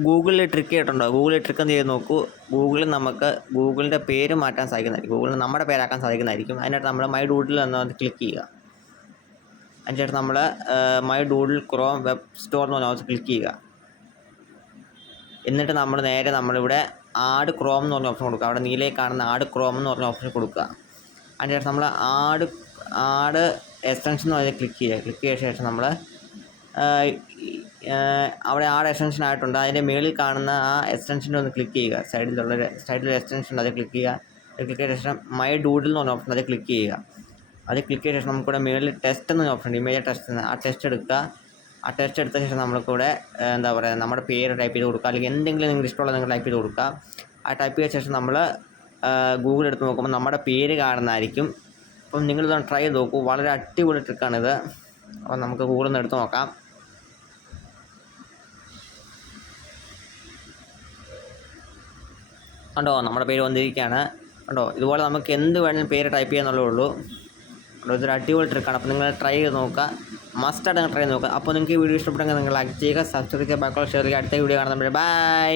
ഗൂഗിളിൽ ട്രിക്ക് ചെയ്തിട്ടുണ്ടോ? ഗൂഗിളിൽ ട്രിക്ക് എന്ത് ചെയ്ത് നോക്കൂ. ഗൂഗിളിൽ നമുക്ക് ഗൂഗിളിൻ്റെ പേര് മാറ്റാൻ സാധിക്കുന്നതായിരിക്കും. ഗൂഗിളിൽ നമ്മുടെ പേരാക്കാൻ സാധിക്കുന്നതായിരിക്കും. അതിനകത്ത് നമ്മൾ മൈ ഡൂഡിൽ എന്ന് ക്ലിക്ക് ചെയ്യുക. അതിനുശേഷം നമ്മൾ my doodle Chrome web store എന്ന് പറഞ്ഞാൽ ക്ലിക്ക് ചെയ്യുക. എന്നിട്ട് നമ്മൾ നേരെ നമ്മളിവിടെ ആഡ് ക്രോം എന്ന് പറഞ്ഞ ഓപ്ഷൻ കൊടുക്കുക. അവിടെ നീലയിൽ കാണുന്ന ആഡ് ക്രോം എന്ന് പറഞ്ഞ ഓപ്ഷൻ കൊടുക്കുക. അതിനുശേഷം നമ്മൾ ആഡ് എക്സ്റ്റൻഷൻ എന്ന് പറഞ്ഞാൽ ക്ലിക്ക് ചെയ്യുക. ക്ലിക്ക് ചെയ്ത ശേഷം നമ്മൾ അവിടെ ആഡ് എക്സ്റ്റൻഷൻ ആയിട്ടുണ്ട്. അതിൻ്റെ മുകളിൽ കാണുന്ന ആ എക്സ്റ്റൻഷൻ്റെ ഒന്ന് ക്ലിക്ക് ചെയ്യുക. സൈഡിൽ എക്സ്റ്റൻഷൻ ഉണ്ട്, അത് ക്ലിക്ക് ചെയ്യുക. അത് ക്ലിക്ക് ചെയ്ത ശേഷം മൈ ഡൂഡിൽ എന്ന് പറഞ്ഞ ഓപ്ഷൻ അത് ക്ലിക്ക് ചെയ്യുക. അത് ക്ലിക്ക് ചെയ്ത ശേഷം നമുക്കിവിടെ മുകളിൽ ടെസ്റ്റ് എന്ന ഓപ്ഷൻ ഉണ്ട്, ഇമേജ് ടെസ്റ്റ്. ആ ടെസ്റ്റ് എടുക്കുക. ആ ടെസ്റ്റ് എടുത്ത ശേഷം നമ്മൾക്കിവിടെ എന്താ പറയുക, നമ്മുടെ പേര് ടൈപ്പ് ചെയ്ത് കൊടുക്കുക. അല്ലെങ്കിൽ എന്തെങ്കിലും നിങ്ങൾക്ക് ഇഷ്ടമുള്ള നിങ്ങൾ ടൈപ്പ് ചെയ്ത് കൊടുക്കുക. ആ ടൈപ്പ് ചെയ്ത ശേഷം നമ്മൾ ഗൂഗിൾ എടുത്ത് നോക്കുമ്പോൾ നമ്മുടെ പേര് കാണുന്നതായിരിക്കും. അപ്പം നിങ്ങളിതൊന്ന് ട്രൈ ചെയ്ത് നോക്കൂ. വളരെ അടിപൊളി ട്രിക്കാണിത്. അപ്പം നമുക്ക് ഗൂഗിളിൽ നിന്ന് എടുത്ത് നോക്കാം. കണ്ടോ, നമ്മുടെ പേര് വന്നിരിക്കുകയാണ്. കണ്ടോ, ഇതുപോലെ നമുക്ക് എന്ത് വേണമെങ്കിലും പേര് ടൈപ്പ് ചെയ്യാന്നുള്ളേ ഉള്ളൂ. കണ്ടോ, ഇതൊരു അടിപൊളി ട്രിക്കാണ്. അപ്പോൾ നിങ്ങൾ ട്രൈ ചെയ്ത് നോക്കുക. മസ്റ്റായിട്ട് നിങ്ങൾ ട്രൈ ചെയ്ത് നോക്കുക. അപ്പോൾ നിങ്ങൾക്ക് ഈ വീഡിയോ ഇഷ്ടപ്പെട്ടെങ്കിൽ നിങ്ങൾ ലൈക്ക് ചെയ്യുക, സബ്സ്ക്രൈബ് ചെയ്യുക, ബാക്കിയുള്ള ഷെയർ ചെയ്യുക. അടുത്ത വീഡിയോ കാണുമ്പോൾ ബൈ.